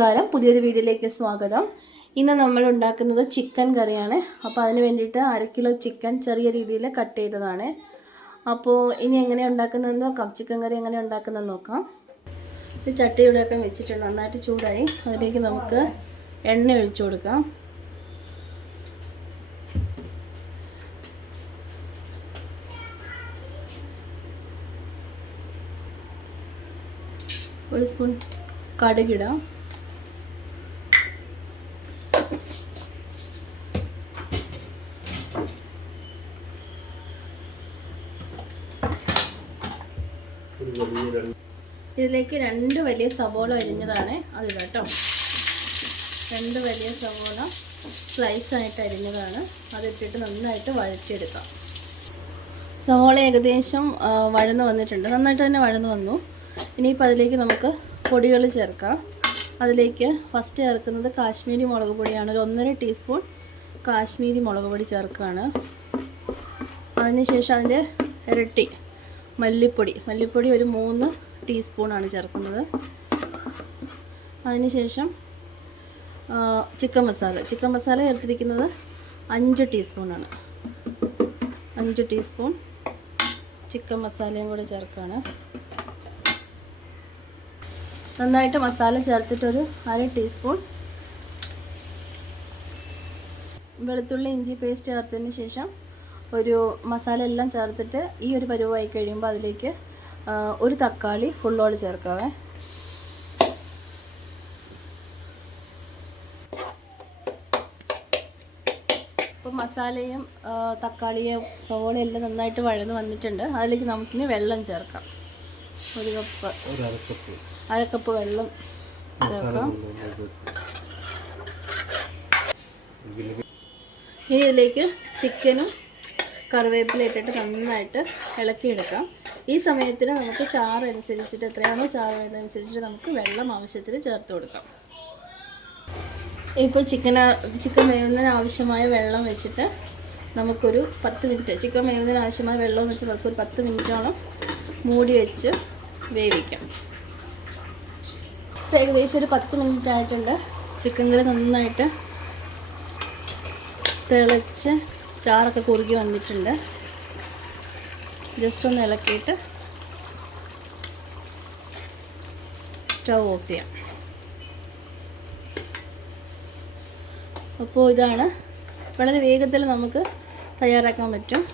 നമസ്കാരം. പുതിയൊരു വീഡിയോയിലേക്ക് സ്വാഗതം. ഇന്ന് നമ്മൾ ഉണ്ടാക്കുന്നത് ചിക്കൻ കറിയാണ്. അപ്പോൾ അതിന് വേണ്ടിയിട്ട് അര കിലോ ചിക്കൻ ചെറിയ രീതിയിൽ കട്ട് ചെയ്തതാണ്. അപ്പോൾ ഇനി എങ്ങനെ ഉണ്ടാക്കുന്നതെന്ന് നോക്കാം. ചിക്കൻ കറി എങ്ങനെ ഉണ്ടാക്കുന്നതെന്ന് നോക്കാം. ഇത് ചട്ടി ഇവിടെയൊക്കെ വെച്ചിട്ടുണ്ട്. നന്നായിട്ട് ചൂടായി. അതിലേക്ക് നമുക്ക് എണ്ണ ഒഴിച്ചു കൊടുക്കാം. ഒരു സ്പൂൺ കടുകിടാം. ഇതിലേക്ക് രണ്ട് വലിയ സവോള അരിഞ്ഞതാണ് അതിടാം കേട്ടോ. രണ്ട് വലിയ സവോള സ്ലൈസ് ആയിട്ട് അരിഞ്ഞതാണ്. അതിട്ടിട്ട് നന്നായിട്ട് വഴറ്റിയെടുക്കാം. സവോള ഏകദേശം വഴന്ന് വന്നിട്ടുണ്ട്. നന്നായിട്ട് തന്നെ വഴന്ന് വന്നു. ഇനിയിപ്പോൾ അതിലേക്ക് നമുക്ക് പൊടികൾ ചേർക്കാം. അതിലേക്ക് ഫസ്റ്റ് ചേർക്കുന്നത് കാശ്മീരി മുളക് പൊടിയാണ്. ഒരു ഒന്നര ടീസ്പൂൺ കാശ്മീരി മുളക് പൊടി ചേർക്കുകയാണ്. അതിനുശേഷം അതിന്റെ ഇരട്ടി മല്ലിപ്പൊടി. മല്ലിപ്പൊടി ഒരു മൂന്ന് ടീസ്പൂണാണ് ചേർക്കുന്നത്. അതിനുശേഷം ചിക്കൻ മസാല. ചിക്കൻ മസാല ചേർത്തിരിക്കുന്നത് അഞ്ച് ടീസ്പൂണാണ് അഞ്ച് ടീസ്പൂൺ ചിക്കൻ മസാലയും കൂടെ ചേർക്കുകയാണ്. നന്നായിട്ട് മസാല ചേർത്തിട്ടൊരു അര ടീസ്പൂൺ വെളുത്തുള്ളി ഇഞ്ചി പേസ്റ്റ് ചേർത്തതിന് ശേഷം ഒരു മസാല എല്ലാം ചേർത്തിട്ട് ഈ ഒരു പരുവായി കഴിയുമ്പോൾ അതിലേക്ക് ഒരു തക്കാളി ഫുള്ളോട് ചേർക്കാവേ. ഇപ്പം മസാലയും തക്കാളിയും സവോളയും എല്ലാം നന്നായിട്ട് വഴന്ന് വന്നിട്ടുണ്ട്. അതിലേക്ക് നമുക്കിനി വെള്ളം ചേർക്കാം. ഒരു കപ്പ് അരക്കപ്പ് അര കപ്പ് വെള്ളം ചേർക്കാം ഇനി ഇതിലേക്ക് ചിക്കനും കറിവേപ്പില ഇട്ടിട്ട് നന്നായിട്ട് ഇളക്കിയെടുക്കാം. ഈ സമയത്തിന് നമുക്ക് ചാറ് അനുസരിച്ചിട്ട് എത്രയാണോ ചാറ് അനുസരിച്ചിട്ട് നമുക്ക് വെള്ളം ആവശ്യത്തിന് ചേർത്ത് കൊടുക്കാം. ഇപ്പോൾ ചിക്കൻ ചിക്കൻ വേവുന്നതിന് ആവശ്യമായ വെള്ളം വെച്ചിട്ട് നമുക്കൊരു പത്ത് മിനിറ്റ് ചിക്കൻ വേവുന്നതിന് ആവശ്യമായ വെള്ളം വെച്ച് നമുക്കൊരു പത്ത് മിനിറ്റോളം മൂടി വെച്ച് വേവിക്കാം. ഏകദേശം ഒരു പത്ത് മിനിറ്റ് ആയിട്ടുണ്ട്. ചിക്കൻ കറി നന്നായിട്ട് തിളച്ച് ചാറൊക്കെ കുറുകി വന്നിട്ടുണ്ട്. ജസ്റ്റ് ഒന്ന് ഇളക്കിയിട്ട് സ്റ്റൗ ഓഫ് ചെയ്യാം. അപ്പോൾ ഇതാണ്. വളരെ വേഗത്തിൽ നമുക്ക് തയ്യാറാക്കാൻ പറ്റും.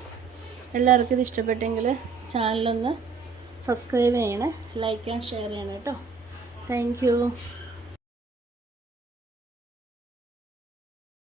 എല്ലാവർക്കും ഇത് ഇഷ്ടപ്പെട്ടെങ്കിൽ ചാനലൊന്ന് സബ്സ്ക്രൈബ് ചെയ്യണേ ലൈക്ക് ആൻഡ് ഷെയർ ചെയ്യണം കേട്ടോ. താങ്ക്